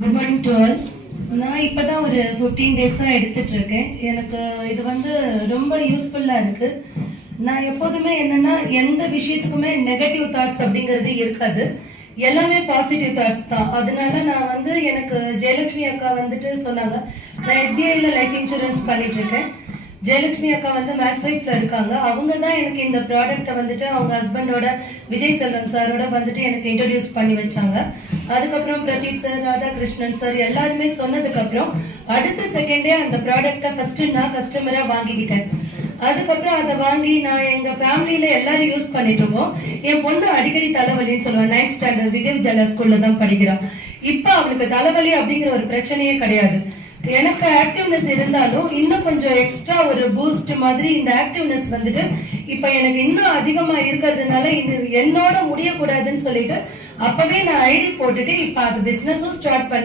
Good morning to all. நான் இப்போதான் ஒரு 15 டேஸாக எடுத்துட்டு இருக்கேன். எனக்கு இது ரொம்ப யூஸ்ஃபுல்லாக இருக்கு. நான் எப்போதுமே என்னன்னா எந்த விஷயத்துக்குமே நெகட்டிவ் தாட்ஸ் அப்படிங்கிறது இருக்காது, எல்லாமே பாசிட்டிவ் தாட்ஸ் தான். அதனால நான் எனக்கு ஜெயலட்சுமி அக்கா சொன்னாங்க, நான் எஸ்பிஐல லைஃப் இன்சூரன்ஸ் பண்ணிட்டு இருக்கேன். ஜெயலட்சுமி அக்கா மேக்ஸ் லைஃப்ல இருக்காங்க. அவங்க தான் எனக்கு இந்த ப்ராடக்ட்டை அவங்க ஹஸ்பண்டோட விஜய் செல்வம் சாரோட எனக்கு இன்ட்ரடியூஸ் பண்ணி வச்சாங்க. அதுக்கப்புறம் பிரதீப் சார், ராதாகிருஷ்ணன் சார் எல்லாருமே சொன்னதுக்கு அப்புறம் அடுத்த செகண்டே அந்த ப்ராடக்ட்டை ஃபர்ஸ்ட் நான் கஸ்டமரா வாங்கிக்கிட்டேன். அதுக்கப்புறம் அதை வாங்கி நான் எங்க ஃபேமிலியில எல்லாரும் யூஸ் பண்ணிட்டு இருக்கோம். என் பொண்ணு அடிக்கடி தலைவலின்னு சொல்லுவான். 9th ஸ்டாண்டர்ட் விஜய் வித்யாலயா ஸ்கூல்ல தான் படிக்கிறான். இப்ப அவளுக்கு தலைவலி அப்படிங்கிற ஒரு பிரச்சனையே கிடையாது. எனக்கு ஆக்டிவ்னஸ் இருந்தாலும் இன்னும் கொஞ்சம் எக்ஸ்ட்ரா ஒரு பூஸ்ட் மாதிரி இந்த ஆக்டிவ்னஸ் இப்ப எனக்கு இன்னும் அதிகமா இருக்கிறதுனால இது என்னோட முடியக்கூடாதுன்னு சொல்லிட்டு அப்பவே நான் ஐடி போட்டுட்டு இப்ப அது பிசினஸும் ஸ்டார்ட் பண்ணி